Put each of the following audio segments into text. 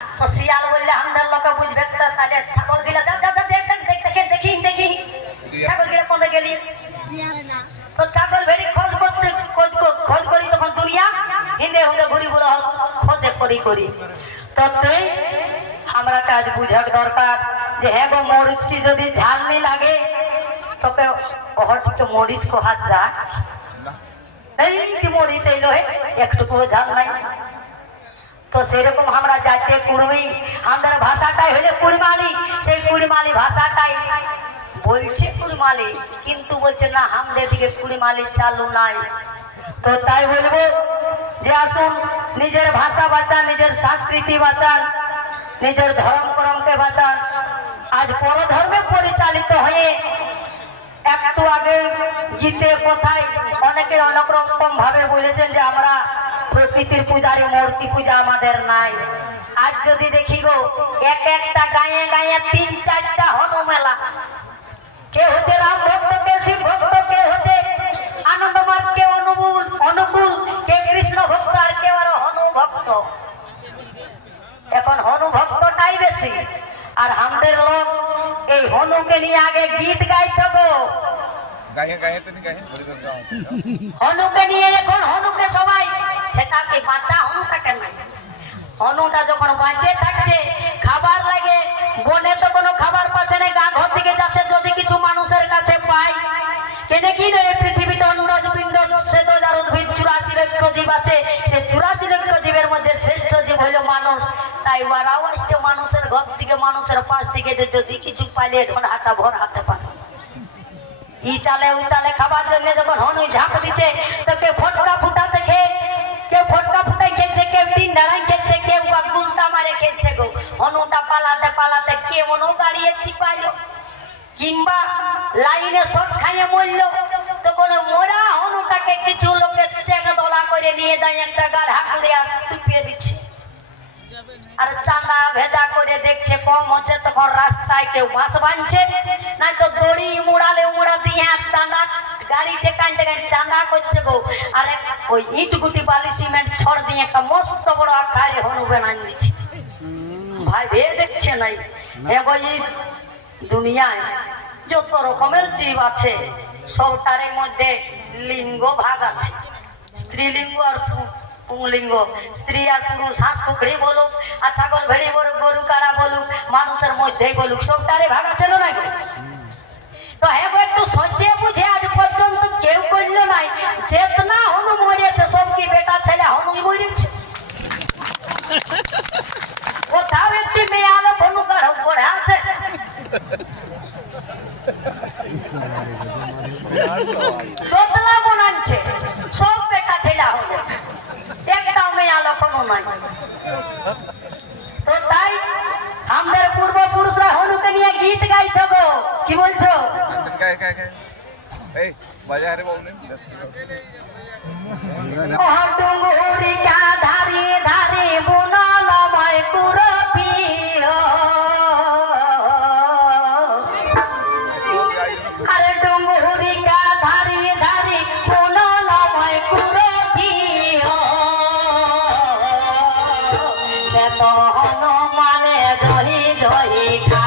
তো শিয়াল বললে আমাদের লোকে বুঝবে তো, তাহলে ছাগল গিলা দেখি ছাগল গিলা কোথায় গেলি? তো ছাগল ভেরি খোঁজ করি তখন দুনিয়া হিন্দে হুদে ঘুরি বলো খোঁজে করি তো তুই আমরা কাজ বুঝাক দরকার যে হ্যাঁ গো মরিচটি যদি ঝাল নেই লাগে তোকে ওহটিকে মরিচ কোহাত যা এইটি মরিচ এইলো হে একটুকু ঝাল নাই। তো সেরকম আমরা যাইতে কুড়মি আমাদের ভাষাটাই হইলে কুড়মালি, সেই কুড়মালি ভাষাটাই বলছে কুড়মালি, কিন্তু বলছে না আমাদের দিকে কুড়মালি চালু নাই। তো তাই বলবো যে আসুন নিজের ভাষা বাঁচান, নিজের সংস্কৃতি বাঁচান, নিজের ধর্ম করমকে বাঁচান। আজ পরধর্মে পরিচালিত হয়ে একটু আগে গীতে কোথায় অনেকে অনেক রকম ভাবে বলেছেন যে আমরা প্রকৃতির পূজারি, মূর্তি পূজা আমাদের নাই। আজ যদি দেখি গো একটা গায়ে 3-4টা হনু মেলা, কে হচ্ছে রাম ভক্ত, কে শিব ভক্ত, কে হচ্ছে আনন্দমার্গ, কে অনুকূল, কে কৃষ্ণ ভক্ত, আর কে আর হনু ভক্ত। এখন হনু ভক্তটাই বেশি, আর আমাদের লোক এই হনুকে নিয়ে আগে গীত গাইতে গো, হনুকে নিয়ে এখন হনুকে সবাই সেটাকে বাঁচা, হনুটাকে নাই। হনুটা যখন বাঁচে থাকছে খাবার লাগে বনে তো কোনো খাবার পাচ্ছে না, গা ঘর থেকে যাচ্ছে যদি কিছু মানুষের কাছে পাই কেনে কি নয় পৃথিবীতে অন্ডজ পিণ্ড শ্বেতজ আর উদ্ভিদ 84 লক্ষ জীব আছে, সে 84 লক্ষ জীবের মধ্যে শ্রেষ্ঠ জীব হইল মানুষ। তাই ওরাও আসছে মানুষের ঘর থেকে, মানুষের পাশ থেকে যে যদি কিছু পাইলে এখন হাতা ভর হাতে পারে ই চালে উ চালে খাবার জন্য যখন হনু ঝাঁপ দিচ্ছে তো কেউ ফটকা ফুটাচ্ছে খেয়ে, কেউ ফটকা ফুটাই খেয়েছে, কেউ টিন ডাড়াই খেয়েছে, কেউ বা গুলতা মারে খেয়েছে গো। হনুটা পালাতে কে মনো গাড়িয়ে চিপাইলো কিংবা লাইনে শট খাইয়ে মরলো, তখন মোরা হনুটাকে কিছু লোকের চেঙ্গা দোলা করে নিয়ে যায় একটা গাড়া করে আর তুপিয়ে দিচ্ছে, আর চাঁদা ভেজা করে দেখছে কম হচ্ছে তখন রাস্তায় কেউ বাঁশ বাঁধছে, নাই তো দড়ি মুড়ালে উড়া দিয়ে চাঁদা গাড়ি টেকান চাঁদা করছে গো। আর ওই ইট গুটি বালি সিমেন্ট ছড় দিয়ে একটা মস্ত বড় আকারে হনু বানান দিচ্ছে। ভাই ভেবে দেখছে নাই এই দুনিয়ায় যত রকমের জীব আছে সবটারের মধ্যে লিঙ্গ ভাগ আছে, স্ত্রীলিঙ্গ আর পুংলিঙ্গ, স্ত্রী আর পুরুষ, হাঁস কুকড়ি বলুক আর ছাগল ভেড়ি বলুক, গরু কারা বলুক, মানুষের মধ্যেই বলুক, সবটারে ভাগ আছে না। তো হ্যাঁ একটু সহ্যে বুঝে আজ পর্যন্ত কেউ করলো নাই, চেতনা হনু মরেছে সব কি বেটা ছেলে হনুই মরেছে, কোথাও একটি মেয়ে আলো হনু কারো পড়ে আছে। যতলা বনাচ্ছে সব বেটা ছেলে হলো, একটাও মেয়ে আলো কোনো নাই। তো তাই আমাদের পূর্বপুরুষরা হনুকে নিয়ে গীত গাইতো গো, কি বলছো? ডুঙ্গুরি কা ধারে ধারে বুনলময় কুরপি, আরে ডুঙ্গুরি কা ধারে ধারে বুনলময় কুরপি, সে তো হনুমানে জহি জহি খা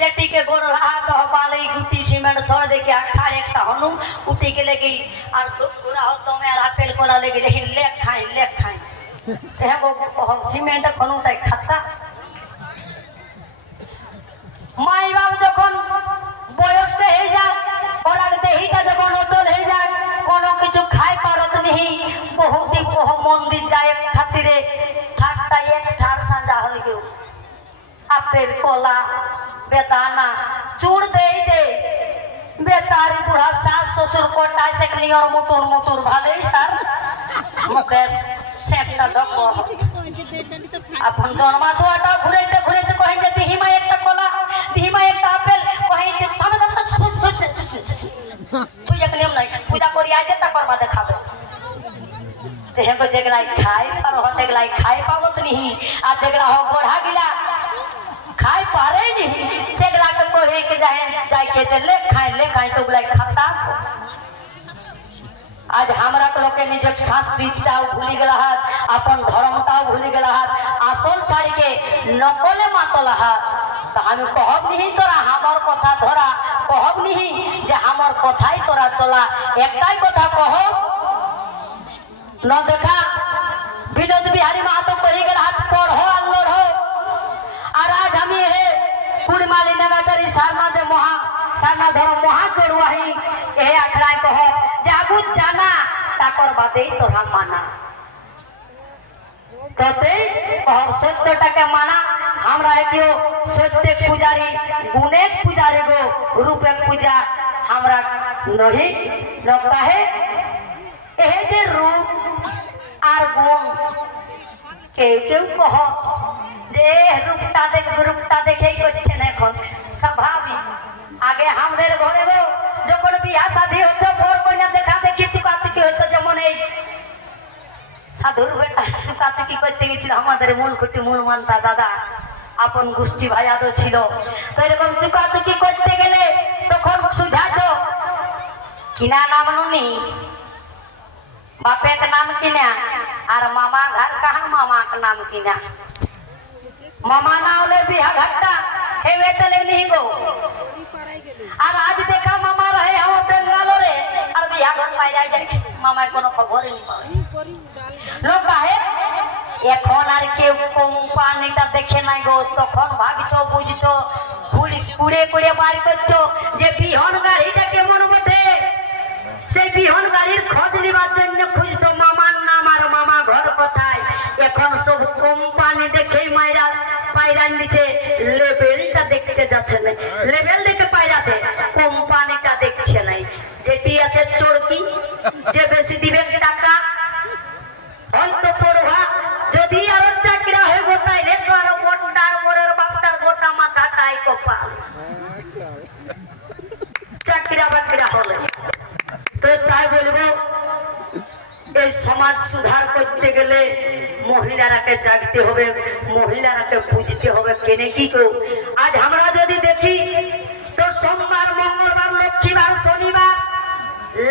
जेटी के गोड़ रहा तो बाले गुटी सीमेंट छोड़ दे के अखाड़ एक हनु उठी के लेगी और धूप पूरा हो तो मैं आपेल कोला लेके लेकिन ले खाई ते वो सीमेंट खनु टाइ खाता माई बाप যখন বয়সটা হয়ে যায় ওরা দেহিটা যখন অচল হয়ে যায় কোনো কিছু খাই পারত नहीं बहुत ही मंदिर जाए खातिरे ठाकटा एक ठार सांझा हो गयो आपेल कोला बेदाना चूड़ दे बेचारी बुढ़ा सास ससुर कोटा से नियर मुटुर मुटुर भाले सर मुखे सेंटा डको अपन जन्मा छोटा घुरेते घुरेते कहीं जे दिहिमा एक कोला दिहिमा एक आपेल कहीं जे हम तू एक नियम नहीं पूजा करी आजे ता करवा देखाबे तेहे को जेगला खाई पर हो तेगला खाई पावत नहीं आ जेगला हो गोढ़ा गिला खाई पारे नहीं सेगला के कोहे के जाए के चले खाई तो बुलाई खाता आज हमरा के लोग के निज संस्कृतिटाও भूली गेला हाथ अपन धर्मटाও भूली गेला हाथ আসল ছাড়ি के নকলে মাতলা हाथ तो हम कहब नहीं तोरा हमर কথা ধরা कहब नहीं যে हमर কথাই তোরা চলা একটাই কথা কहो न देखा विनोद बिहारी महतो कही गेला हाथ पढ़ो अल्लोड़ हो और आज हम ये कुड़माली नगाचारी सारना जे सारना धर्म महा चढ़ुआही ए आखड़ाय कह जागु जाना ताकर बादे तोरा माना तते कह सत्यटाके माना हमरा कियो सत्य पुजारी गुणे पुजारी गो रूपे पूजा हमरा नहीं लगता है ए जे रूप আর গুণ কেউ কেউ কহ যে রূপটা দেখেই করছেন এখন স্বাভাবিক আগে আমাদের ঘরে গো যখন বিয়া শাদী হতো বর কন্যা দেখা দেখি চুকাচুকি হতো যেমন এই সাধুর বেটা চুকাচুকি করতে গেছিল আমাদের মূলকুটি মূল মানতা দাদা আপন গোষ্ঠী ভাইয়াদো ছিল তো এরকম চুকাচুকি করতে গেলে তখন সুঝাতো কিনা নাম নুনি बापे का नाम किना और मामा घर कहाँ मामा का नाम किना मामा ना होले बिहा घट्टा हे वेतले नहीं गो और आज देखा मामा रहे हम बेंगालोरे और बिहा घर पाई जाए मामा कोनो खबर नहीं पावे लोग काहे এখন আর কেউ কোম্পানিটা দেখে নাই গো তখন ভাবিছো বুঝতো কুড়ে কুড়ে বার করছো যে বিহন গাড়িটা কেমন বটে সেই বিহন গাড়ির খোঁজ নিবার জন্য খুঁজতো মামার নাম আর মামা ঘর কোথায় এখন সব কোম্পানি দেখে মাইরা পাইরান দিছে লেভেলটা দেখতে যাচ্ছে না লেভেল দেখে পাইরাছে কোম্পানিটা দেখছে নাই যেটি আছে চড়কি যে বেশি দিবে টাকা হয়তো পড়বা যদি আরো চাকরি হয়ে গো তাইলে তো আরো গোটার পরের বাপটার গোটা মাথাটাই কপাল চাকরি বাকরি হলে তো তাই বলবো এই সমাজ সুধার করতে গেলে মহিলারাকে জাগতে হবে মহিলারাকে বুঝতে হবে কেনে কি কো আজ আমরা যদি দেখি তো সোমবার মঙ্গলবার লক্ষ্মীবার শনিবার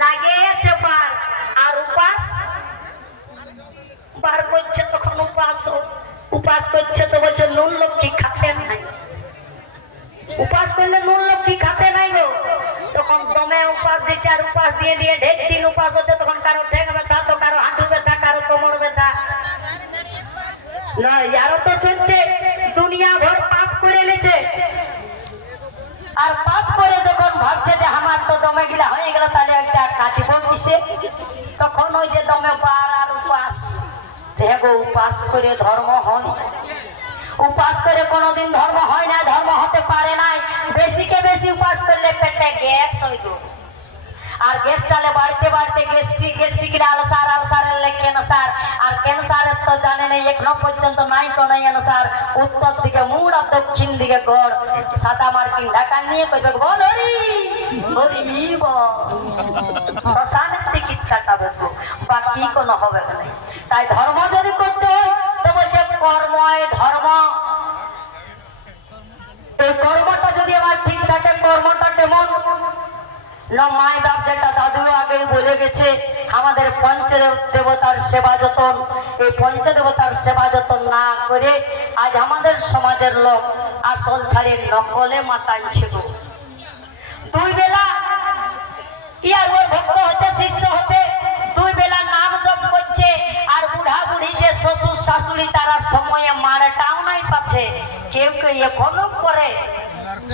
লাগেছে বার আর বার করছে তখন উপাস করছে তো বলছে নুন লক্ষ্মী খাতে নাই উপাস করলে নুন লক্ষ্মী খাতে নাই গো তখন দমে উপাস দিচ্ছে আর উপাস দিয়ে দিয়ে ঢেক দিন উপাস হচ্ছে তখন কারো ঠেক ব্যথা তো কারো হাঁটু ব্যথা কারো কোমর ব্যথা না ইয়ারও তো শুনছে দুনিয়া ভর পাপ করে নিছে আর পাপ করে যখন ভাবছে যে আমার তো দমে গিলা হয়ে গেল তাহলে একটা কাটিব কিসে তখন ওই যে দমে বার আর উপাস দেখো উপাস করে ধর্ম হয় উপাস করে কোনোদিন ধর্ম হয় না ধর্ম হতে পারে না বেশি কে বেশি উপাস করলে পেটে গ্যাস হইব আর গ্যাস চলে বাড়তে বাড়তে গ্যাস্ট্রিক আলসারের ক্যান্সার আর ক্যান্সারের তো জানে না এখনো পর্যন্ত নাই তো নাই আনসার উত্তর দিকে মুড় আর দক্ষিণ দিকে গড় সাদা মার্কিন ঢাকা নিয়ে কইবে বল হরি হরি শ্মশানের টিকিট কাটাবে তো বাকি কোনো হবে না তাই ধর্ম যদি করতে হয় তো বলছে কর্ময় ধর্ম এই কর্মটা যদি আমার ঠিক থাকে কর্মটা কেমন না মাই বাপ যেটা দাদু আগে বলে গেছে আমাদের পঞ্চদেবতার সেবা যতন এই পঞ্চদেবতার সেবা যতন না করে আজ আমাদের সমাজের লোক আসল ছাড়ে নকলে মাতাইছে গো। দুই বেলা ইয়ার ওর ভক্ত হচ্ছে, শিষ্য হচ্ছে, দুই বেলা নাম জপ করছে, আর বুড়া বুড়ি যে শ্বশুর শাশুড়ি তারা সময়ে মারটাও নাই পাচ্ছে। কেউ কেউ এখনো করে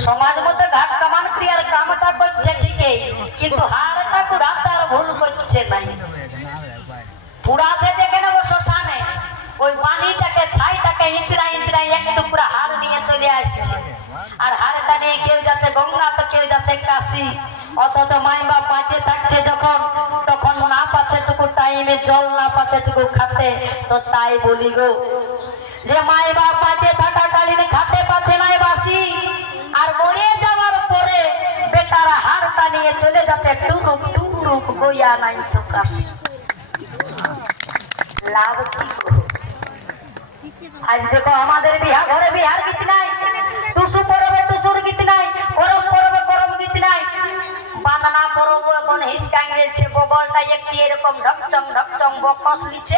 সমাজ মধ্যে ঘাট কামান ক্রিয়ার কামটা করছে ঠিকই, কিন্তু হাড়টা কুড়া তার ভুল করছে নাই। পুড়াছে যেখানে ও শ্মশানে ওই পানিটাকে ছাইটাকে ইঁচড়া ইঁচড়া এক টুকরা হাড় নিয়ে চলে আসছে, আর হাড়টা নিয়ে কেউ যাচ্ছে গঙ্গা তো কেউ যাচ্ছে কাশি। অথচ মাই বাপ বাঁচে থাকছে যখন, তখন না পাচ্ছে টুকু টাইমে জল না পাচ্ছে টুকু খাতে। তো তাই বলি গো যে মাই বাপ বাঁচে থাকাকালীন খাতে পাচ্ছে নাই বাসি, আর মরে যাওয়ার পরে বেটারা হাড়টা নিয়ে চলে যাচ্ছে টুরুক টুরুক গইয়া নাই তো কাশি। লাভ কি গো? আজ দেখো আমাদের বিহা ঘরে বিহার গীত নাই, টুসু পরবে টুসুর গীত নাই, করম পরবে করম গীত নাই, বাঁধনা পরব এখন হিসকাং গেছে, বগলটা একটি এরকম ঢকচং বকস লিছে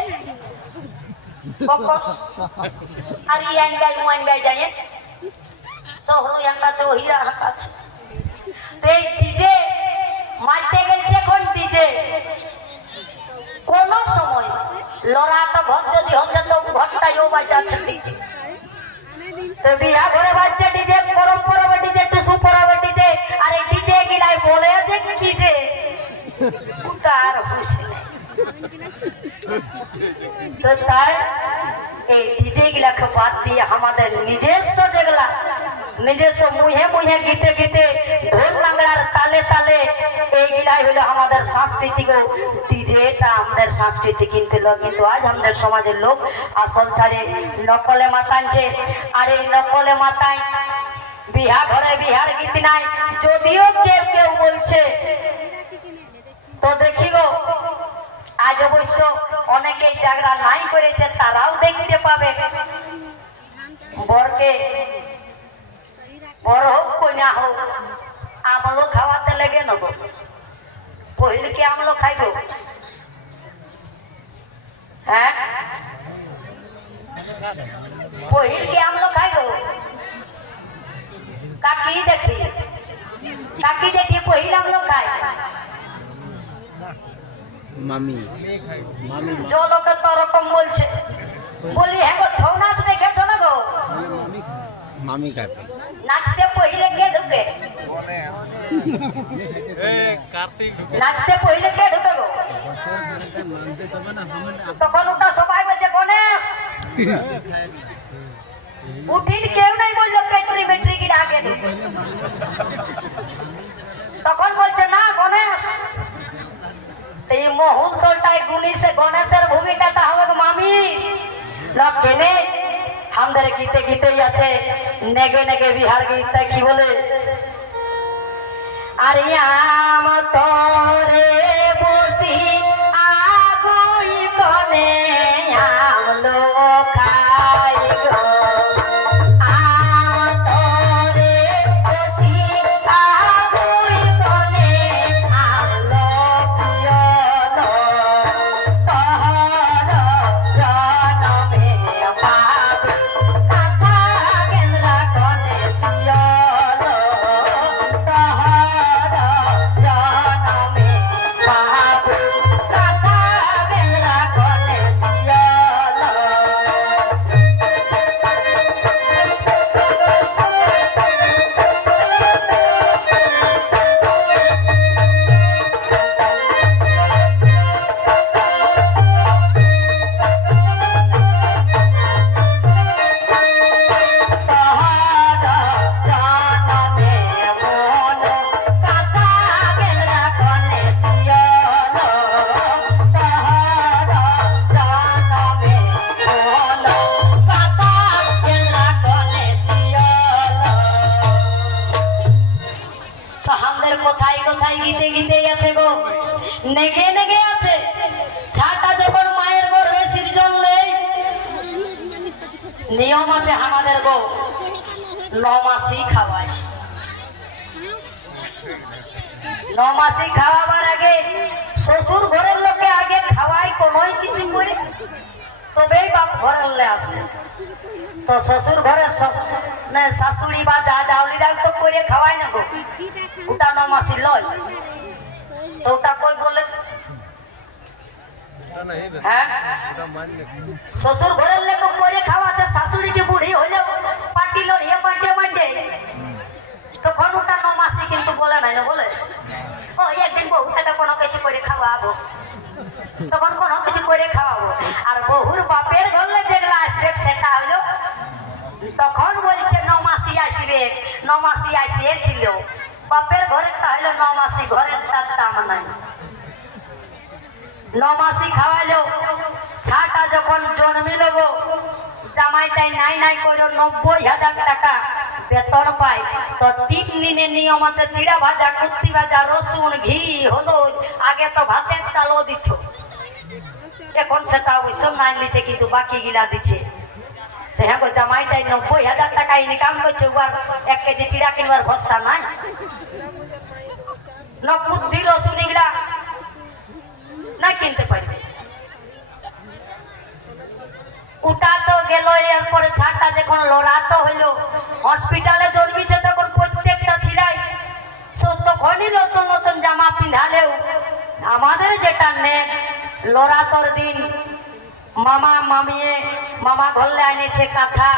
বকস, আর ইয়ান গাই ওয়ান গাই যায় শহর ইয়ানটা তো হিরা হাকাছে। তো এই ডিজে মারতে গেছে কোন ডিজে? কোন সময় লড়া তো ঘর যদি হচ্ছে তো ঘরটাইও বাজাচ্ছে ডিজে। তো বিয়া ঘরে বাজছে ডিজে, করম পরবে ডিজে, টুসু পরবে ডিজে, আর এই ডিজে গিলাই বলে যে কি যে আর খুশি নাই। তো তাই এই ডিজে গুলাকে বাদ দিয়ে আমাদের নিজস্ব যেগুলা নিজস্ব মুহে মুহে গীতে গীতে ঢোল নাংড়ার তালে তালে এইগুলাই হলো আমাদের সাংস্কৃতিক। ডিজেটা আমাদের সংস্কৃতি কিন্তু আজ আমাদের সমাজের লোক আসল ছাড়ে নকলে মাতাইছে। আর এই নকলে মাতাই বিহা ঘরে বিহার গীত নাই, যদিও কেউ কেউ বলছে তো দেখি গো আজ অবশ্য অনেকেই জাগরা নাই করেছে, তারাও দেখতে পাবে বরকে বড় হোক কন্যা হোক আমলো খাওয়াতে লেগে নেব। পহিল কি আমলো খাইব? হ্যাঁ পহিল কি আমলো খাইব? কাকি জেঠি পহিল আমলো খায়, মামি जो लोग तो रकम बोलছে বলি হ্যাঁ গো ছৌ নাচ দেখেছো না গো? মামি কাকে নাচতে পहिले কে ঢুকে? নাচতে পहिले কে ঢুকে গো? তখন ওটা সবাই বলছে গণেশ, উঠিন কেউ নাই বললো ব্যাটারি কি আগে ঢুকে। তখন বলছে না গণেশ, এই মহুল তোলটাই গুলি সে গণেশের ভূমিকাটা হবে মামি কেনে আমাদের গীতে গীতেই আছে নেগে নেগে বিহার গীতে কি বলে আরে আম তোরে বসি আগুই কনে আমলো খাই গো নেগে নেগে আছে। ছাটা যখন মায়ের গর্ভে সৃজন নেই, নিয়ম আছে আমাদের গো 9 মাসই খাওয়ায়। 9 মাসই খাওয়াবার আগে শ্বশুর ঘরের লোকে আগে খাওয়াই কোনোই কিছু করে তবেই বাপ ঘরে আসে। তো শ্বশুর ঘরে শাশুড়ি বা যা জাউলিরা তো করে খাওয়াই না গো, ওটা 9 মাসি লয়। তো ওটা কই বলে হ্যাঁ, শ্বশুর ঘরের লোক করে খাওয়াচ্ছে, শাশুড়ি যে বুড়ি হইলে পাটি লড়িয়ে পাটিয়ে মাঠে, তখন ওটা 9 মাসি কিন্তু বলে নাই না, বলে ও একদিন বহুটাকে কোনো কিছু করে খাওয়াবো, তখন কোনো কিছু করে খাওয়াবো। আর বহুর বাপের ঘরে যেগুলা আসবে সেটা হইলো তখন বলছে 9 মাসি আসবে, 9 মাসি আসিয়েছিল। বাপের ঘরেরটা হইলো 9 মাসি, ঘরেরটার দাম নাই। 9 মাসি খাওয়াইলো, ছাটা যখন জন্মিল গো, জামাইটাই নাই নাই করে 90,000 টাকা বেতন পায়। তো 3 দিনের নিয়ম আছে, চিড়া ভাজা, কুত্তি ভাজা, রসুন, ঘি, হলুদ। আগে তো ভাতের চালও দিত, এখন সেটা অবশ্য নাই নিচে, কিন্তু বাকি গিলা দিচ্ছে। হ্যাঁ গো, জামাইটাই 90,000 টাকা ইনকাম করছে, ওর 1 কেজি চিড়া কিনবার ভরসা নাই না, কুত্তি রসুন এগুলা না কিনতে পারবে। ওটা তো গেল, এরপরে ছাড়টা যখন লড়াতো হইলো, হসপিটালে জন্মিছে, তখন প্রত্যেকটা ছিড়াই তখনই নতুন নতুন জামা পিন্ধালেও আমাদের যেটা নেই, লড়াতোর দিন মামা মামিয়ে মামা ঘরলে আনেছে কাঁথা,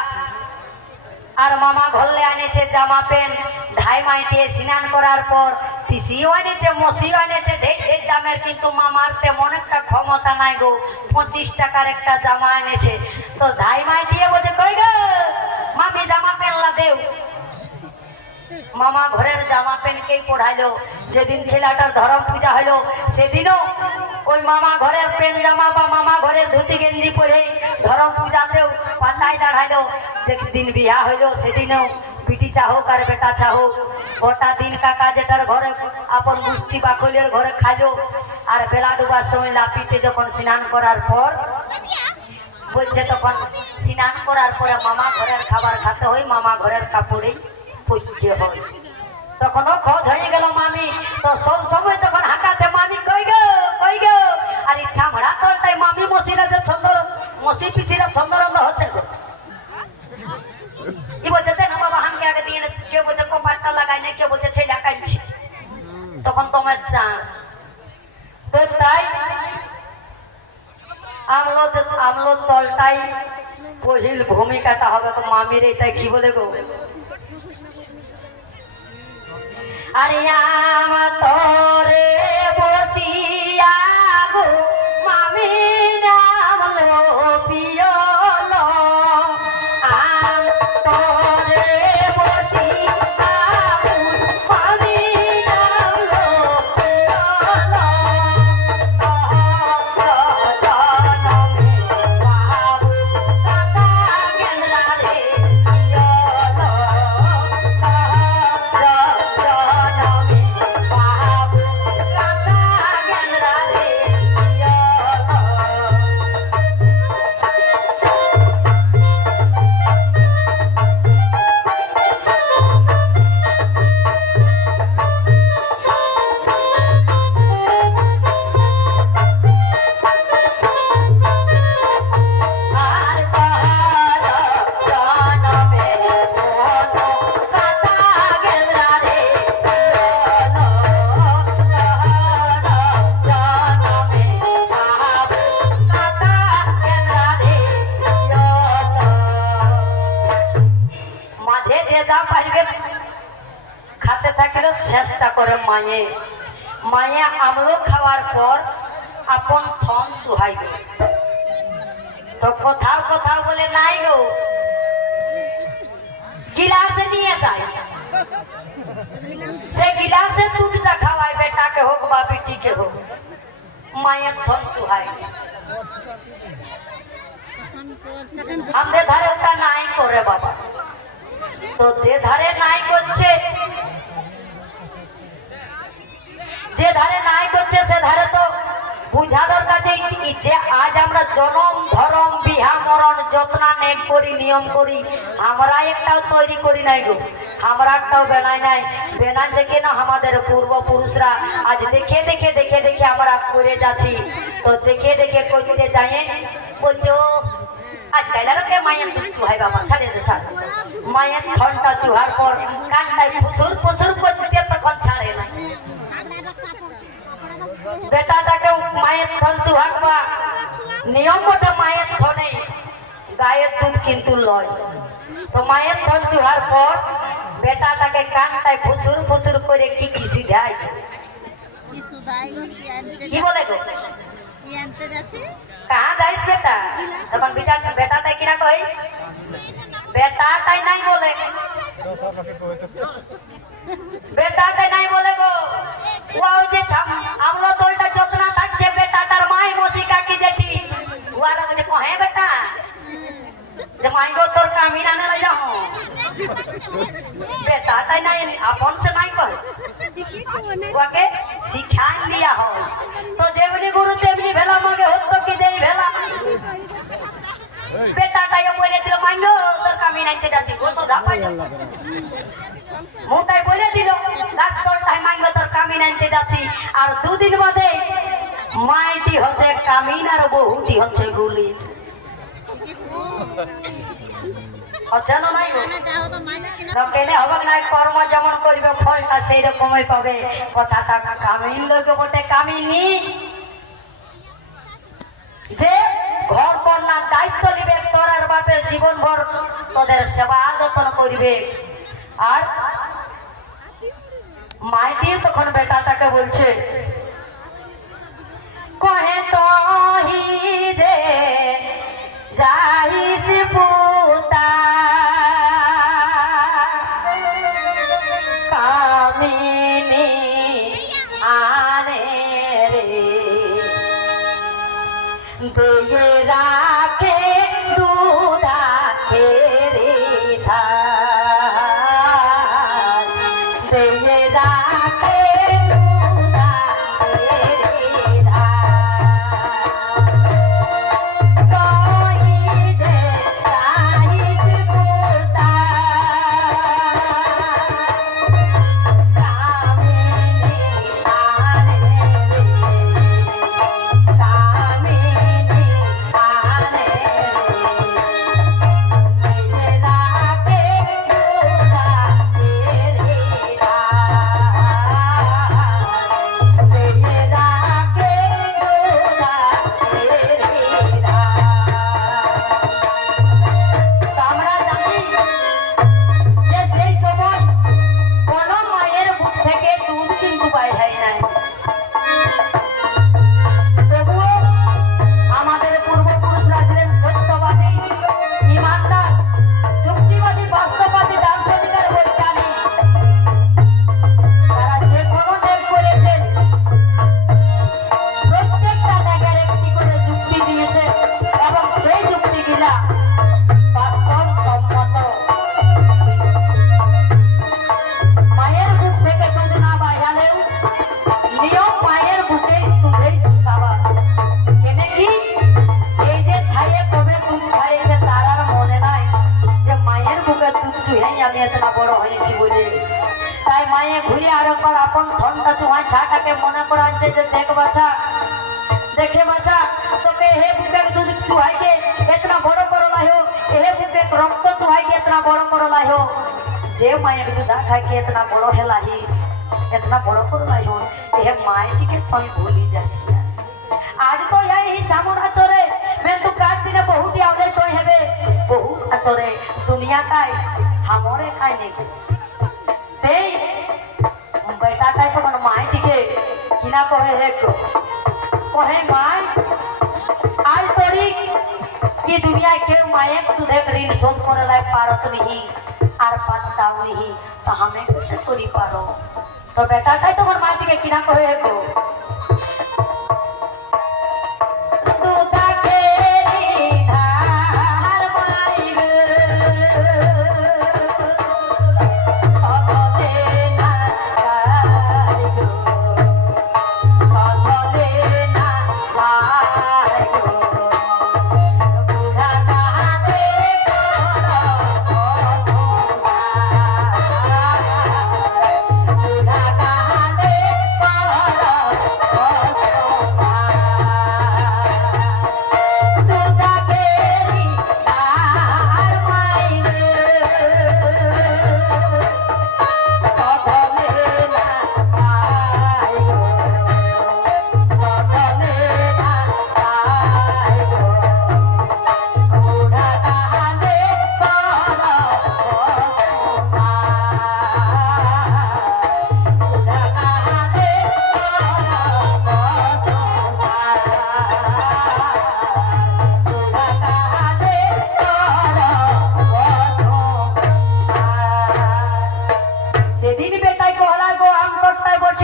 আর মামা ঘরলে আনেছে জামা প্যান্ট, ধাই মাইটিয়ে স্নান করার পর পিসিও আনেছে, মসিও আনেছে ঢের ঢের দামের, কিন্তু মামার তেমন একটা ক্ষমতা নাই গো, 25 টাকার একটা জামা এনেছে। তো ধাই মাইটিয়ে বলছে কই গো মামি জামা প্যান্টলা দেও। মামা ঘরের জামা প্যান্টকেই পড়াইলো। যেদিন ছেলেটার ধর্ম পূজা হলো, সেদিনও ওই মামা ঘরের প্যান্ট জামা বা মামা ঘরের ধুতি গেঞ্জি পরে ধর্ম পূজাতেও পাতায় দাঁড়াইলো। যেদিন বিয়া হইলো সেদিনও পিটি চাহুক আর বেটা চাহুক, গোটা দিন কাকা যেটার ঘরে আপন গোষ্ঠী বাকলের ঘরে খাইলো। আর বেলা ডুবার সময় লাপিতে যখন স্নান করার পর বলছে, তখন স্নান করার পরে মামা ঘরের খাবার খেতে হয়, মামা ঘরের কাপড়েই পরতে হয়। তখনও খোঁজ হয়ে গেল মামি, তো সব সময় তখন হাঁকাছে মামি কই গো কই গো। আর ইচ্ছা ভরা তোরটাই মামি মসিরা যে ছন্দর মসি পিছিরা ছন্দরঙ্গ হচ্ছে গো। কি বলছে দেখ না বাবা, হামকে আগে দিয়ে কেউ বলছে কপালটা লাগাই না, কেউ বলছে ছেলে কাঁদছি, তখন তোমার চান। তো তাই আমলো তলটাই পহিল ভূমিকাটা হবে তো মামির, এটাই কি বলে গো, আরে আম তোরে বসিয়া গো মামি নামলো পিয়ল, আম তোরে বসিয়া গো মামি নামলো পিয়ল, জনমে বাবু কাটা গেন্দ্রা রে শিয়ল, জনমে বাবু কাটা গেন্দ্রা রে শিয়ল। আর তাহার জনমে কোনো কাটা গেন্দ্রা রে শিয়ল, তাহার জনমে বাবু কাটা গেন্দ্রা রে শিয়ল। মাঝে যে যা পারবে খাতে থাকলেও চেষ্টা করে মায়ে মায়ে আমলো খাওয়ার পর আপন থন চুহাইবে। তো কোথাও কোথাও বলে নাই গো, গিলাসে নিয়ে যায়, সেই গিলাসে দুধটা খাওয়ায়, বেটাকে হোক বা বেটিকে হোক, মায়ের থন চুহাই। আমাদের ধারে ওটা নাই করে বাবা। তো যে ধারে নাই করছে, যে ধারে নাই করছে সে ধারে তো বুঝা দরকার যে আজ আমরা জনম ধরম বিহা মরণ যত্না নেক করি নিয়ম করি, আমরা একটাও তৈরি করি নাই গো, আমরা একটাও বেনাই নাই। বেনাচ্ছে কিনা আমাদের পূর্বপুরুষরা আজ দেখে দেখে দেখে দেখে আমরা করে যাচ্ছি। তো দেখে দেখে করতে যাই বলছো আজকাল আর কে মায়ের দুধ চুহাই বাবা ছাড়ে দে ছাড় মায়ের থনটা চুহার পর কানটায় ফুসুর ফুসুর করতে তখন ছাড়ে না বেটাটাকে মায়ের থন চুহাকবা নিয়ম মতো মায়ের থনে গায়ের দুধ কিন্তু লয় তো মায়ের থন চুহার পর বেটাটাকে কানটায় ফুসুর ফুসুর করে কি কিছু দেয় কি বলে গো कहाँ जाइस बेटा जब बेटा बेटा ताई किना कही बेटा ताई नहीं बोले बेटा ताई नहीं बोले गो वो जे छम আমলো দলটা যতনা থাকছে বেটা তার মাই মসি কাকি জেঠি ওয়ারা যে কহে বেটা যে মাই গো তোর কামি না লই যাও बेटा ताई नहीं अपन से नहीं कह ওকে শিখান দিয়া হয় তো যেমনি গুরু তেমনি ভেলা মগে হতো কি দেই ভেলা বেটাটাও বলে দিল মাইগো তোর কামি নাইতে যাচ্ছি গোসো ধাপাই মোটাই বলে দিল রাস্তর টাই মাইগো তোর কামি নাইতে যাচ্ছি আর দুদিন বাদে মাইটি হচ্ছে কামিন আর বহুটি হচ্ছে গুলি অজানো নাই রকেলে হবে না কর্ম যেমন করবে ফলটা সেই রকমই পাবে কথাটা কামিন লোক বটে কামিনী যে ঘর কন্যার দায়িত্ব নিবে তোর আর বাপের জীবন ভর তোদের সেবা যত্ন করবে আর মাইটি তখন বেটাটাকে বলছে কহে তো যে যাইস পুতা কামিনী আনে রে দে রাখে দুধা রে ধার দে রাখে দুধা রে देखे बच्चा तो के हे बुके दूध चुहाई के इतना बड़ो करो लायो हे बुके रक्त चुहाई के इतना बड़ो करो लायो जे माय दूध खाई के इतना बड़ो है लाहिस इतना बड़ो करो लायो हे माय के तोय भूली जासी आज तो यही सामना चोरे मैं तो काट दिने बहुत आवले तोय हेबे बहुत अचोरे दुनिया काई हमरे काई नहीं ते बेटा काई तो माय टिके किना कहे हे कहे माय आज तोरी की दुनिया के माया को दूध ऋण शोध करे लायक पारत नहीं आर पाताव नहीं तो हमें कैसे करी पारो तो बेटा काई तो माय टिके किना कहे हे को दूधा के धार माई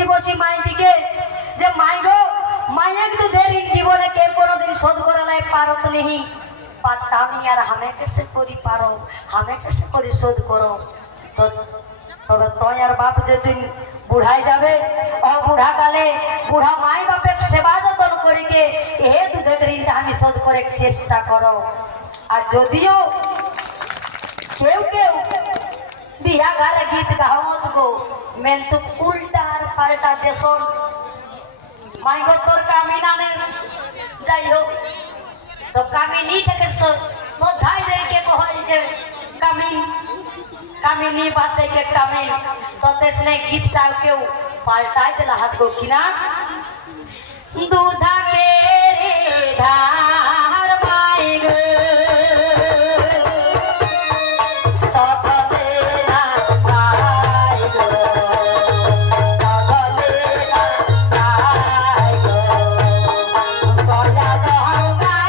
বসি বসি মাইটিকে যে মাই গো মাইয়া কিন্তু দেরি জীবনে কেউ কোনোদিন শোধ করে লাই পারত নেহি পাতামি আর হামে কেসে করি পারো হামে কেসে করি শোধ করো তো তবে তোই আর বাপ যেদিন বুড়াই যাবে ও বুড়া কালে বুড়া মাই বাপের সেবা যতন করিকে এ দুধের ঋণটা আমি শোধ করে চেষ্টা করো আর যদিও কেউ কেউ বিয়া ঘরে গীত গাওত গো মেন তো উল্টা আর পাল্টা যেসন মাই গো তোর কামি নানে যাই হোক তো কামিনী থেকে সোঝাই দেরকে কহই যে কামিন কামিনী বাদ দেখে কামিন তো তেসনে গীতটা কেউ পাল্টাই দিলা হাত গো কিনা দুধা কে রে ধার মাই গো সকলে না পাই গো সকলে না পাই গো গয়া গঙ্গাই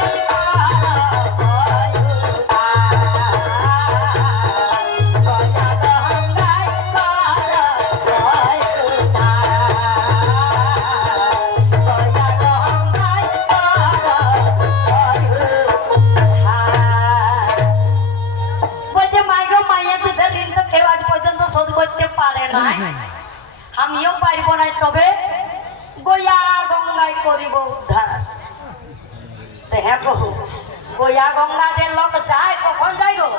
শোধ করতে পারে না আমিও পারবো না তবে গয়া গঙ্গায় করিব উদ্ধার তো হ্যাঁ বহু গয়া গঙ্গা যে লোক যায় কখন যায় গো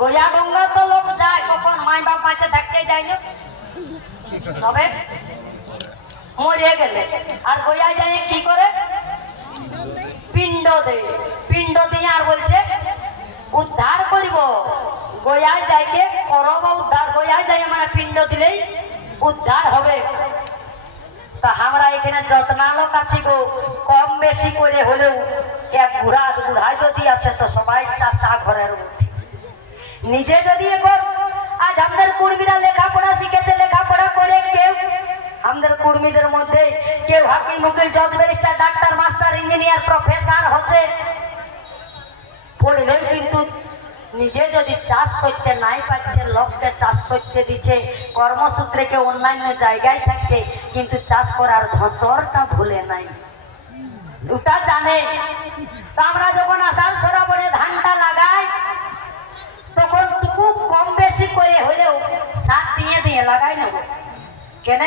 গয়া গঙ্গা তো লোক যায় কখন মাই বাপ মাঝে থাকতে যায় না তবে মরে গেলে আর গয়ায় যায় কি করে পিণ্ড দে পিণ্ড দিয়ে আর বলছে উদ্ধার করিব গয়ায় যাইকে করব উদ্ধার গয়ায় যাই মানে পিণ্ড দিলেই উদ্ধার হবে তা আমরা এখানে যত্না লোক আছি গো কম বেশি করে হলেও এক বুড়ায় যদি আছে তো সবাই চাষা ঘরের উঠি নিজে যদি এখন আজ আমাদের কুর্মীরা লেখাপড়া শিখেছে লেখাপড়া করে কেউ আমাদের কুর্মীদের মধ্যে কেউ হাকিম উকিল জজ barrister doctor master engineer professor হচ্ছে পড়লেও কিন্তু নিজে যদি চাষ করতে নাই পাচ্ছে লোককে চাষ করতে দিচ্ছে কর্মসূত্রে কেউ অন্যান্য জায়গায় থাকছে কিন্তু চাষ করার ধচরটা ভুলে নাই ওটা জানে তো আমরা যখন আষাঢ় শ্রাবণে ধানটা লাগাই তখন টুকু কম বেশি করে হলেও সার দিয়ে দিয়ে লাগাই নেব কেন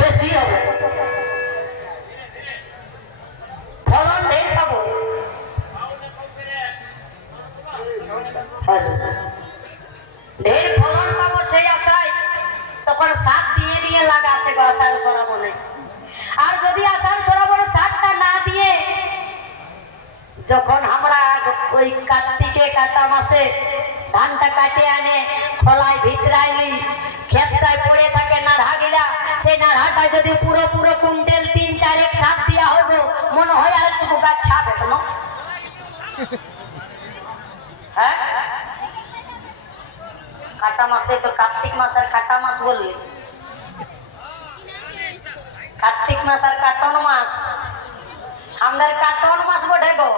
বেশি হবে ফলন ঢের পাবো ঢের ফলন পাবো সেই আশায় তখন সার দিয়ে দিয়ে লাগাচ্ছে আষাঢ় শ্রাবণে আর যদি আষাঢ় শ্রাবণে সারটা না দিয়ে যখন আমরা ওই কার্তিকে কাটা মাসে ধানটা কাটে আনে খোলায় ভিতরাইলি ক্ষেতটায় পড়ে থাকে নাড়া গিলা সেই নাড়াটা যদি পুরো পুরো কুইন্টাল 3-4 এক সার দিয়া হইব মনে হয় আর একটু গাছ ছাপ এখনো হ্যাঁ কাটা মাসে তো কার্তিক মাস আর কাটা মাস বললি কার্তিক মাস আর কাটন মাস আমাদের কাটন মাস বটে গো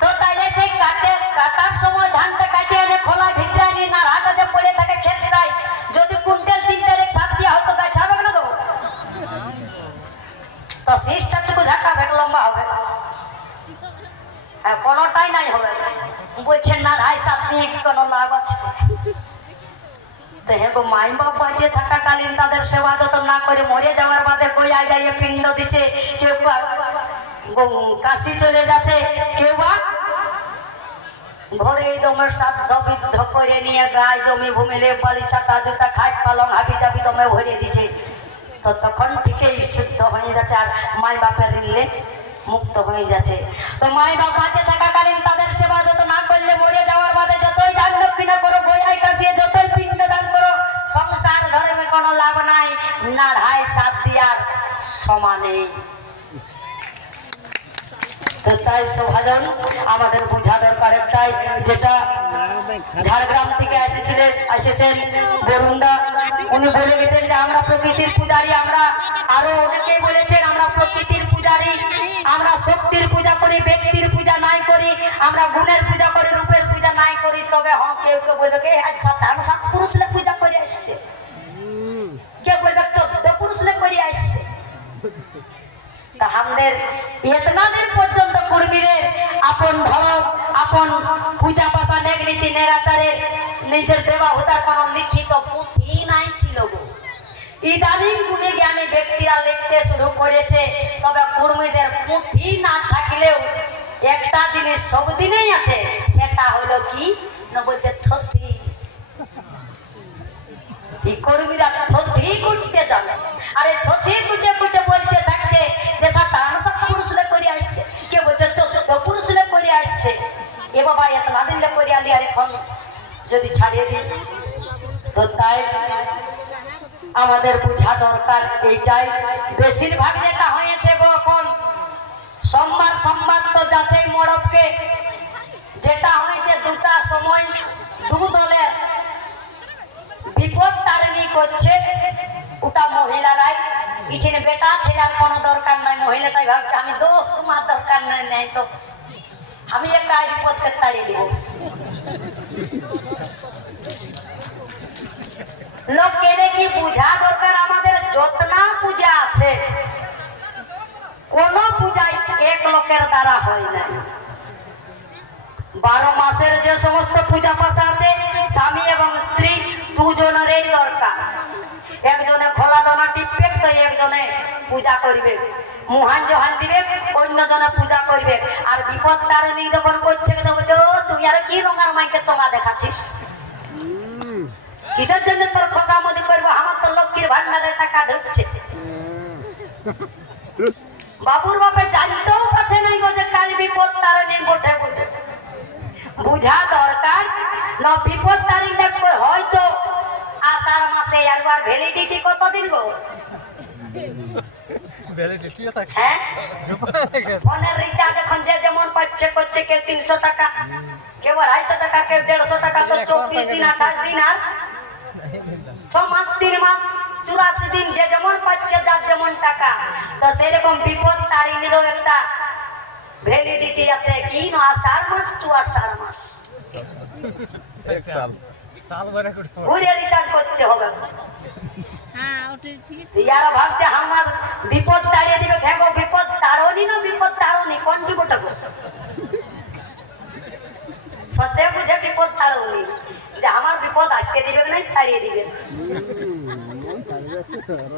তো তাইলে সেই কাটার সময় ধানটা কাটে এনে খোলা ভিতরে আনি নাড়াটা যে পড়ে থাকে ক্ষেতটায় যদি কুইন্টাল 3-4 এক সার দিয়া হতো গাছ হবে না তো শীষটা টুকু ঝাঁকা ভেক লম্বা হবে হ্যাঁ কোনোটাই নাই হবে বলছেন না 2.5-7 দিয়ে কি কোনো লাভ আছে তো হ্যাঁ গো মাই বাপ বাঁচে থাকাকালীন তাদের সেবা যত্ন না করে মরে যাওয়ার বাদে গয়া যাইয়ে পিণ্ড দিচ্ছে কেউ কাশি চলে যাচ্ছে কেউ বা ঘরে দমের সাধ্য বিদ্ধ করে নিয়ে গায়ে জমি ভূমিলে বালি চাটা জুতা খাট পালং হাবি জাবি দমে ভরে দিচ্ছে তো তখন থেকেই শুদ্ধ হয়ে যাচ্ছে আর মাই বাপের ঋণে মুক্ত হয়ে যাচ্ছে তো মাই বাপ বাঁচে থাকাকালীন তাদের সেবা যত না করলে মরে যাওয়ার বাদে যতই দান দক্ষিণা করো গয়ায় কাশিয়ে যতই পিণ্ড দান করো সংসার ধর্মে কোনো লাভ নাই না 2.5-7 দিয়ার সমানে তো তাই সভাজন আমাদের বোঝা দরকার একটাই যেটা ঝাড়গ্রাম থেকে এসেছেন বরুণদা উনি বলে গেছেন যে আমরা প্রকৃতির পূজারী আমরা আরো অনেকেই বলেছেন আমরা প্রকৃতির পূজারী আমরা শক্তির পূজা করি ব্যক্তির পূজা নাই করি আমরা গুণের পূজা করি রূপের পূজা নাই করি তবে হ্যাঁ কেউ কেউ বলবে কে আজ সাত পুরুষ লোক পূজা করে আসছে, কেউ বলবে 14 পুরুষ লোক করে আসছে। তা আমাদের এতনা দিন পর্যন্ত কর্মীদের আপন ধর্ম আপন পূজা পাশা নেক নীতি নেগাচারের নিজের ব্যবহার কোনো লিখিত পুঁথি নাই ছিল গো। ইদানিং গুণী জ্ঞানী ব্যক্তিরা লিখতে শুরু করেছে, তবে কর্মীদের পুঁথি না থাকলেও একটা জিনিস সবদিনেই আছে, সেটা হলো কি না বলছে থথি। এই কর্মীরা থথি কুটতে জানে, আরে থথি কুটে কুটে বলতে থাকছে যে সাত পুরুষ লোক করে আসছে, কেউ বলছে 14 পুরুষ লোক করে আসছে। এ বাবা এতনা দিন লোক করে আলি আর এখন যদি ছাড়িয়ে দিই, তো তাই আমাদের বোঝা দরকার এইটাই। বেশিরভাগ যেটা হয়েছে গো এখন সোমবার তো যাচ্ছেই মড়পকে, যেটা হয়েছে দুটা সময় দু দলের বিপদ তারিণী করছে, ওটা মহিলারাই। ইছেন বেটা ছেলের কোনো দরকার নাই, মহিলাটাই ভাবছে আমি তো তোমার দরকার নাই, তো আমি একটা বিপদকে তাড়িয়ে দিব। লোক কেনে কি বুঝা দরকার, আমাদের যতনা পূজা আছে কোন পূজায় এক লোকের দ্বারা হয় না। 12 মাসের যে সমস্ত পূজা পাশা আছে স্বামী এবং স্ত্রী দুজনেরই দরকার। একজনে খোলা দানা টিপবে তো একজনে পূজা করবে, মুহান জহান দিবে অন্যজনে পূজা করবে। আর বিপদ তারিণী যখন করছে বলছে ও তুই আর কি রঙার মাইকে চমা দেখাচ্ছিস, কিসের জন্য তোর খোসামদি করবো, আমার তো লক্ষ্মীর ভান্ডারের টাকা ঢুকছে। বাবুর বাপে জানতেও পাচ্ছে নাই গো যে কাল বিপদ তারিণীর বটে বলে। বুঝা দরকার না বিপদ তারিণীটা হয়তো আষাঢ় মাসে, আর ভ্যালিডিটি কতদিন গো? হ্যাঁ, ফোনের রিচার্জ এখন যে যেমন পাচ্ছে করছে, কেউ 300 টাকা, কেউ 250 টাকা, কেউ 150 টাকা, তো 24 দিন 28 দিন আর 6 মাস 3 মাস 84 দিন যে যেমন পাচ্ছে যার যেমন টাকা। তো সেরকম বিপদ তারিণীরও একটা ভ্যালিডিটি আছে, কি না আষাঢ় মাস টু আষাঢ় মাস ঘুরে রিচার্জ করতে হবে। ইয়ারা ভাবছে আমার বিপদ তাড়িয়ে দিবে, দেখো বিপদ তাড়নি না বিপদ তাড়নি কোনটি বটে গো? সচে বুঝে বিপদ তাড়নি, যে আমার বিপদ আজকে দিবে নাই তাড়িয়ে দিবে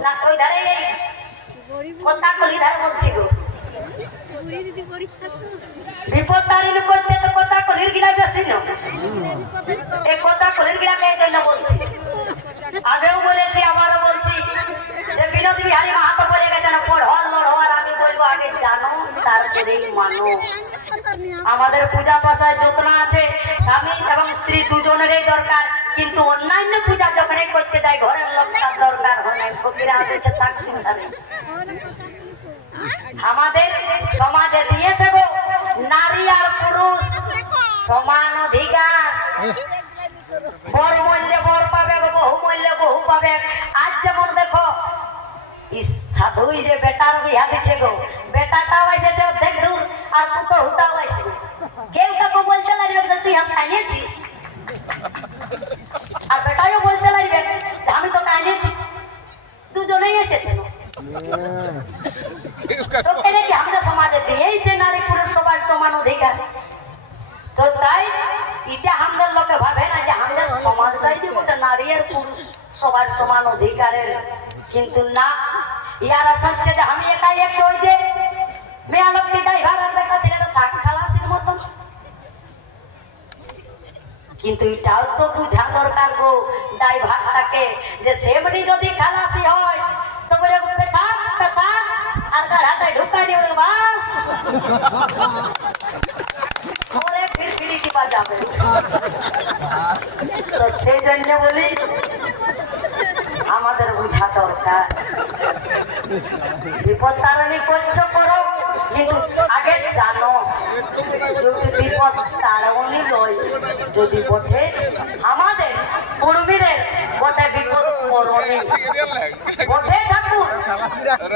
না। ওই ধারে এই কোচা কলি ধারে বলছি গো, বিপদ তাড়িয়ে করছে তো কোচা কলির গিলা বেশি না, এই কোচা কলির গিলাকে এই জন্য বলছি। আগেও বলেছি আবারও বলছি যে বিনোদ বিহারী মাহাতো বলে গেছেন পড়হল লড়হল, আমি বলবো আগে জানো তারপরেই মানো। আমাদের পূজা পাশায় যতনা আছে স্বামী এবং স্ত্রী দুজনেরই দরকার, কিন্তু অন্যান্য পূজা যখনই করতে যায় ঘরের লোকটার দরকার হয় না, ফকিরা হচ্ছে থাকতে পারে। আমাদের সমাজে দিয়েছে গো নারী আর পুরুষ সমান অধিকার, বর মূল্যে বর পাবে, বহু মূল্যে বহু পাবে। আজ যেমন দেখো সাধুই যে বেটার বিয়া দিচ্ছে গো, বেটাটাও এসেছে অর্ধেক দূর আর পুতহুটাও আসে, কেউ কাকু বলতে লাগবে তুই আমি আনিয়েছিস, আর বেটাও বলতে লাগবে আমি তোকে আনিয়েছি, দুজনেই এসেছে না। তো কেন কি আমাদের সমাজে দিয়েছে নারী পুরুষ সবার সমান অধিকার? তো তাই এটা আমাদের লোকে ভাবে না যে আমাদের সমাজটাই যে গোটা নারী আর পুরুষ সবার সমান অধিকারের, কিন্তু না, ইয়ারা সচ্ছে যে আমি একাই একশো ওই যে মেয়া লোকটি ড্রাইভার আর বেটা ছেলেটা থাক খালাসির মতন। কিন্তু এটাও তো বুঝা দরকার গো ড্রাইভারটাকে, যে সেমনি যদি খালাসি হয় তো বলে পেথা পেথা আর গাড়াটায় ঢুকাই দিয়ে বাস ওরে ফিরফিরি দিবা যাবে। তো সেই জন্য বলি আমাদের বুঝা দরকার, বিপদ তারণী করছো করো, কিন্তু আগে জানো যদি বিপদ তারণী নয়, যদি বটে আমাদের কর্মীদের বটে বিপদ করণী, বটে ঠাকুর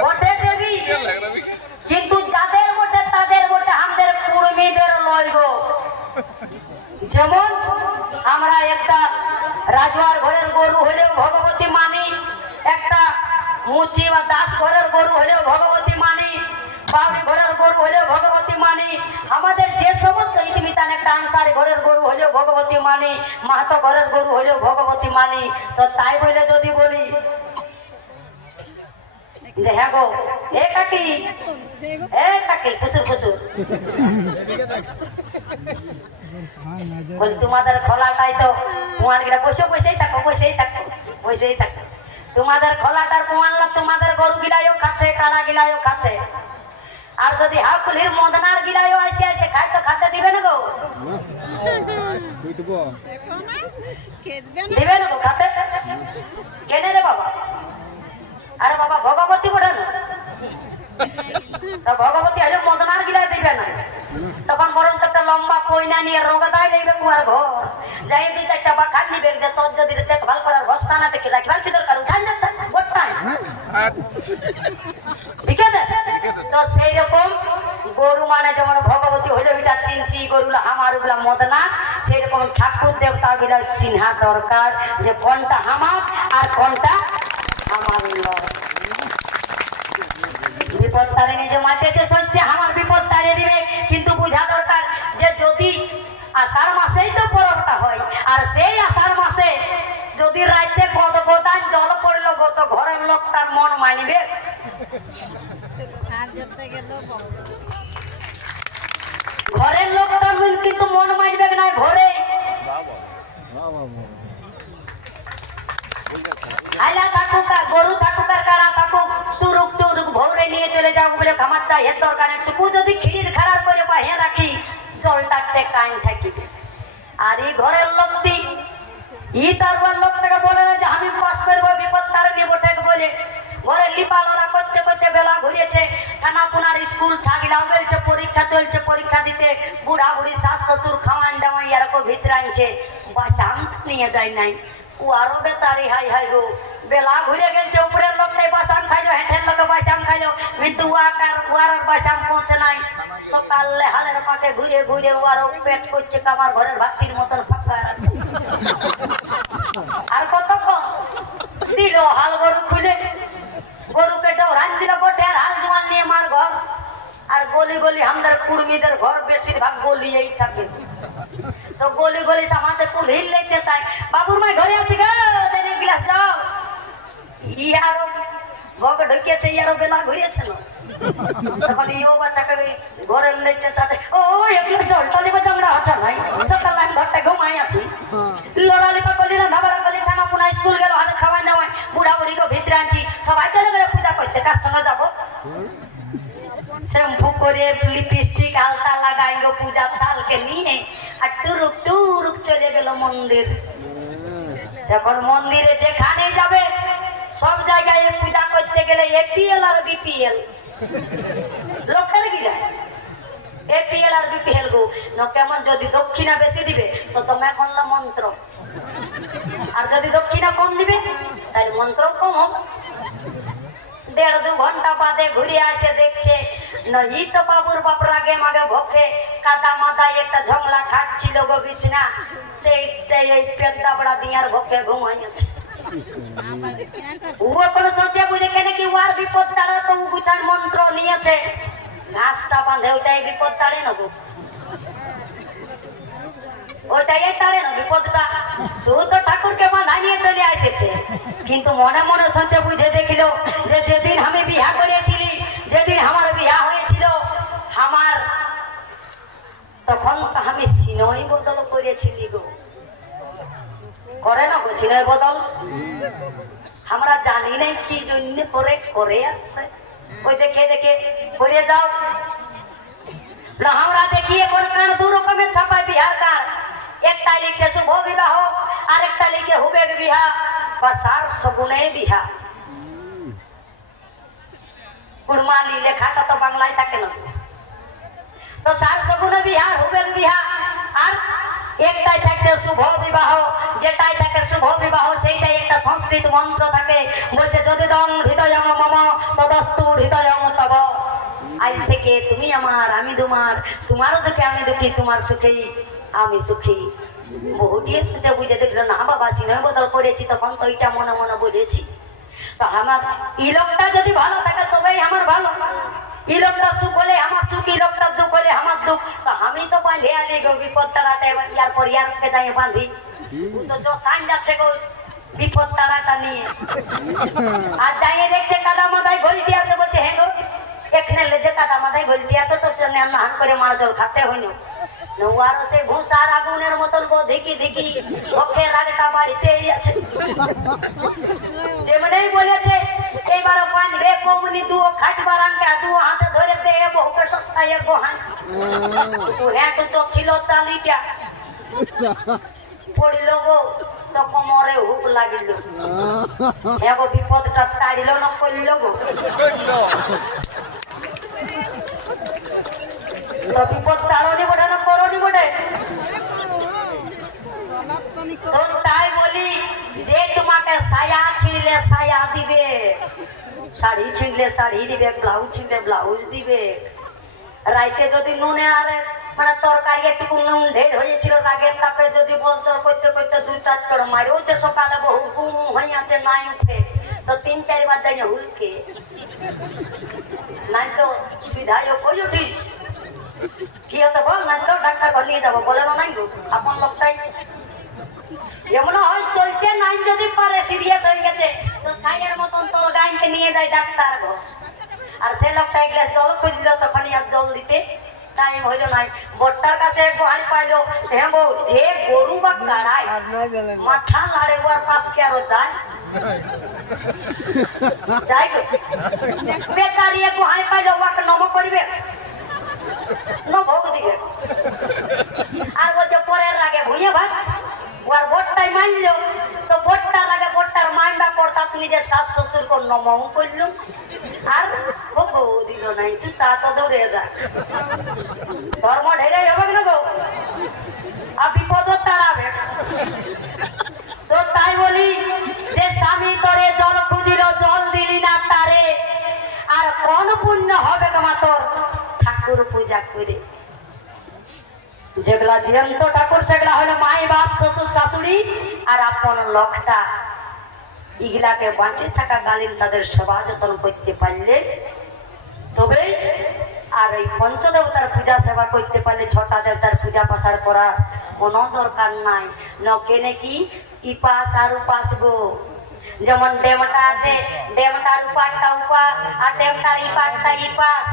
বটে দেবী, কিন্তু যাদের বটে তাদের বটে আমাদের কর্মীদের লয় গো। যেমন আমরা একটা রাজওয়ার ঘরের গরু হলেও ভগবতী মানি, একটা মুচি বা দাস ঘরের গরু হলেও ভগবতী মানি, বাউরি ঘরের গরু হলেও ভগবতী মানি। আমাদের যে সমস্ত ইতিমিতান একটা আনসারি ঘরের গরু হলেও ভগবতী মানি, মাহাতো ঘরের গরু হলেও ভগবতী মানি। তো তাই বলে যদি বলি যে হ্যাঁ গো এ কাকি, এ কাকি কুসুর কুসুর, বলি তোমাদের খোলাটাই তো কুয়ার গিলা বসেই থাকো, বসেই থাকো। তোমাদের খোলাটার কুয়ানলা তোমাদের গরু গিলাইও খাচ্ছে, কাড়া গিলাইও খাচ্ছে। আর যদি হাকুলির মদনার গিলাইও আইসে খাই তো খাতে দিবে না গো, দিবে না গো খাতে? কেনে রে বাবা? আরে বাবা ভগবতী বটে না, তা ভগবতী হলে মদনার গিলাই দিবে না। তখন বরঞ্চ একটা লম্বা কইনা নিয়ে রোগদাই লইবে কুয়ার ঘর, যাই দুই চারটা বা খান দিবে যে তোর যদি দেখভাল করার বস্তা না দেখে রাখবার কি দরকার, উঠান যেতে গোটাই ঠিক আছে। তো সেই রকম গরু মানে যেমন ভগবতী হইলে ওইটা চিনছি, গরুগুলো হামার ওগুলা মদনা, সেই রকম ঠাকুর দেবতা গুলা চিনহা দরকার যে কোনটা হামার আর কোনটা আমার নয়। বিপদ তারিণী যে মাতেছে সচ্ছে আমার বিপদ তাড়িয়ে দিবে, কিন্তু বুঝা দরকার যে যদি আষাঢ় মাসেই তো পরবটা হয়, আর সেই আষাঢ় মাসে যদি রাইতে গদগদান জল পড়লো গত ঘরের লোক তার মন মানিবে? ঘরের লোক তার কিন্তু মন মানবে না ঘরে। আইলা থাকুক আর গরু থাকুক আর কারা থাকুক, টুরুক টুরুক ভোরে নিয়ে চলে যাও বলে আমার চাই এর দরকার একটুকু যদি খিড়ির খাড়ার করে বাহিয়ে রাখি জলটাতে কাইন থাকিবে। আর এই ঘরের লোকটি ই তার লোকটাকে বলে না যে আমি পাস করবো বিপদ তারিণী বটে বলে ঘরে লিপালনা করতে করতে বেলা ঘুরিয়েছে, ছানাপুনার স্কুল ছাগিলাও গেছে, পরীক্ষা চলছে, পরীক্ষা দিতে বুড়া বুড়ি শাশ শ্বশুর খাওয়ান দাওয়াই এরকম ভিতরে আনছে, বাসান্ত নিয়ে যায় নাই। ও আরো বেচারি হাই হাই গো, বেলা ঘুরে গেছে, উপরের লোকটাই বাসাম খাইলো, হেঁটের লোকে বাসাম খাইলো, কিন্তু ওয়ার বাসাম পৌঁছে নাই। সকালে হালের পাকে ঘুরে ঘুরে ওয়ারও পেট করছে কামার ঘরের ভাতির মতন ফাঁকা। আর কতক্ষণ দিল হাল গরু খুলে, গরুকে ডরান দিল বটে, আর হাল জোয়ান নিয়ে মার ঘর। আর গলি গলি আমাদের কুড়মিদের ঘর বেশিরভাগ গলিয়েই থাকে। তো গলি গলি সমাজে কুল হিল লেছে চাই, বাবুর মাই ঘরে আছে গো দেনে গ্লাস যাও। ইয়ারও ভগ ঢুকিয়েছে, ইয়ারও বেলা ঘুরিয়েছে না। তখন ইও বাচ্চাকে ঘরের লেছে চাচা, ও একটু জলটা লিবা জাংড়া হচ্ছে নাই, সকাল আমি ঘরটা ঘুমাই আছি। লড়ালিপা করলি না, ধাবাড়া করলি, ছানা পুনা স্কুল গেল, হাতে খাওয়াই দাওয়াই, বুড়া বুড়িকে ভিতরে আনছি, সবাই চলে গেলে পূজা করতে, কার সঙ্গে যাবো? শ্যাম্পু করে লিপস্টিক আলতা লাগাই গো পূজার থালকে নিয়ে, আর টুরুক টুরুক চলে গেল মন্দির। এখন মন্দিরে যেখানে যাবে সব জায়গায় পূজা করতে গেলে এপিএল আর বিপিএল লোকের গিলা, এপিএল আর বিপিএল গো ন কেমন। যদি দক্ষিণা বেশি দিবে তো তোমার করলো মন্ত্র, আর যদি দক্ষিণা কম দিবে তাহলে মন্ত্র কম হবে। 1.5-2 ঘন্টা বাদে ঘুরে আসে দেখছে নহি তো বাবুর বাপ রাগে মাগে ভোকে কাদা মাথায় একটা ঝংলা খাটছিল গো বিছনা, সেইটাই এই পেদ্দা বড়া দিয়ার ভোকে ঘুমাইছে। ও কোনো সোচে বুঝে কেন কি ওর বিপদ তাড়া তো গুছার মন্ত্র নিয়েছে, ঘাসটা বাঁধে ওটাই বিপদ তাড়ে না গো, ওইটাই তাড়ে না বিপদটা। তুই তো ঠাকুরকে বাঁধা নিয়ে চলে আসেছে, কিন্তু মনে মনে সোচে বুঝে দেখিল যে যেদিন আমি বিয়া করেছিলি, যেদিন আমার বিয়া হয়েছিল আমার, তখন তো আমি সিনই বদল করেছিলি গো। করে না গো সিনই বদল, আমরা জানি নাই কি জন্য করে করে ওই দেখে দেখে করে যাও। আমরা দেখি এখন কার 2 রকমের ছাপায় বিহার কার, একটা লিখছে শুভ বিবাহ, আরেকটা লিখছে হুবেগ বিহা বা সার সগুনে বিহা। কুড়মালি লেখাটা তো বাংলায় থাকে না, তো সার সগুনে বিহা হুবেগ বিহা, আর একটাই থাকছে শুভ বিবাহ, যেটাই থাকে শুভ বিবাহ সেইটাই একটা সংস্কৃত মন্ত্র থাকে, বলছে যদি দং হৃদয়ং মম তদস্তু হৃদয়ং তব। আজ থেকে তুমি আমার আমি তোমার, তোমারও দুঃখে আমি দুঃখী, তোমার সুখেই আমি সুখী। বহুটিয়ে শুনতে বুঝে দেখলো না বাবা সিনয় বদল করেছি, তখন তো এটা মনে মনে বলেছি তো আমার এই লোকটা যদি ভালো থাকে তবেই আমার ভালো, এই লোকটা সুখ হলে আমার সুখ, এই লোকটা দুঃখ হলে আমার দুঃখ। তো আমি তো বাঁধে আনি গো বিপদ তাড়াটা, এবার ইয়ার পর ইয়ারকে যাই বাঁধি। ও তো জো সাইন যাচ্ছে গো বিপদ তাড়াটা নিয়ে, আর যাইয়ে দেখছে কাদা মাথায় ঘলটি আছে, বলছে হ্যাঁ গো এখানে লেজে কাদা মাথায় ঘলটি আছে, তো সে নাহান করে মারা জল খাতে হইনি। নৌয়ারও সে ভূষার আগুনের মতন গো দেখি দেখি ওকে রাগটা বাড়িতেই আছে। যেমনই বলেছে এইবার বাঁধবে কমনি দুও খাটবার আঙ্কা দুও হাতে ধরে দে বহুকে সপ্তাহে গোহান তো হ্যাঁ তো চছিল চালিটা পড়িল গো, তো কোমরে হুক লাগিল, এগো বিপদটা তাড়িল না করল গো। তো বিপদ তাড়নি বটে না করনি বটে। তো তাই বলি যে তোমাকে সায়া ছিঁড়লে সায়া দিবে, শাড়ি ছিঁড়লে শাড়ি দিবে, ব্লাউজ ছিঁড়লে ব্লাউজ দিবে। রাইতে যদি নুনে আর মানে তরকারি একটু নুন ঢের হয়েছিল রাগের তাপে যদি বলচর করতে করতে 2-4 চড় মারিওছে, সকালে বহু ঘুম হইয়াছে নাই উঠে, তো 3-4 বার যাই হুলকে নাই তো সুবিধায় কই উঠিস কি হতো বল না, চল ডাক্তার ঘর নিয়ে যাবো বলে না নাই গো আপন লোকটাই। এমন হয় চলতে নাই যদি পারে সিরিয়াস হয়ে গেছে তো ছাইয়ের মতন তোর গাইকে নিয়ে যায় ডাক্তার ঘর, আর সে লোকটা এক গ্লাস জল খুঁজলো তখনই আর জল দিতে টাইম হইল নাই। বট্টার কাছে গোহানি পাইলো, হ্যাঁ গো যে গরু বা গাড়ায় মাথা লাড়ে ওর পাশ কে আরো যায় যাই গো বেচারি গোহানি পাইলো ওকে নম করিবে না ভোগ দিবে, আর বলছে পরের রাগে ভুইয়ে ভাত ওর বটটাই মানলো, তো বটটার আগে বটটার মাইন্ডা করতাম নিজের শাশ শ্বশুর কর নমও করলুম আর ভোগও দিল নাই, সুতা তো দৌড়ে যাক ধর্ম ঢেরাই হবে না গো, আর বিপদও তাড়াবে। তো তাই বলি যে স্বামী তোরে জল খুঁজিল জল দিলি না তারে, আর কোন পুণ্য হবে কমা তোর ঠাকুর পূজা করে। যেগুলা জীবন্ত ঠাকুর সেগুলা হলো মাই বাপ শ্বশুর শাশুড়ি আর আপন লোকটা, এগুলাকে বাঁচে থাকা কালীন তাদের সেবা যত্ন করতে পারলে তবেই, আর এই পঞ্চদেবতার পূজা সেবা করতে পারলে 6টা দেবতার পূজা পাশার করা কোনো দরকার নাই। কেনে কি ইপাস আর উপাস গো, যেমন ডেমটা আছে ডেমটার উপাসটা উপাস আর ডেমটার ইপাসটা ইপাস,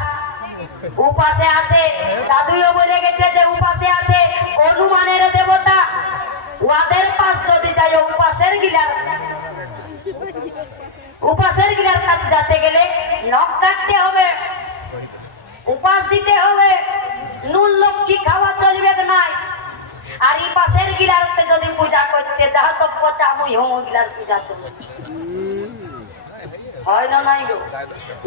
উপাসে আছে দাদুও বলে গেছে যে উপাসে আছে অনুমানের দেবতা, ওদের পাশ যদি যাই উপাসের গিলার কাছে যেতে গেলে নখ কাটতে হবে, উপাস দিতে হবে, নুন লক্ষ্মী খাওয়া চলবে নাই। আর এই পাশের গিলারতে যদি পূজা করতে যাও তো পচা মুই হোম গিলার পূজা চলবে হয় না নাই গো।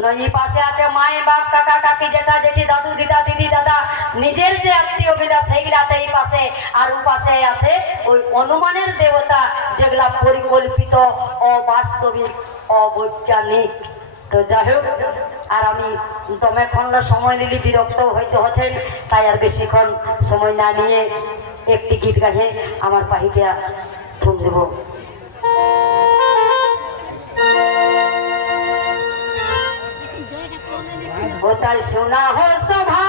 নই পাশে আছে মায়ের বাপ কাকা কাকি জেঠা জেঠি দাদু দিদা দিদি দাদা নিজের যে আত্মীয় গিলা সেইগুলা আছে এই পাশে, আর উপাসে আছে ওই অনুমানের দেবতা যেগুলা পরিকল্পিত অবাস্তবিক অবৈজ্ঞানিক। তো যাই হোক, আর আমি তমেক্ষণ সময় নিলি বিরক্ত হইতে হচ্ছেন, তাই আর বেশিক্ষণ সময় না নিয়ে একটি গীত গাহে আমার পাহিটা থুম দেব। होता सुना हो सभा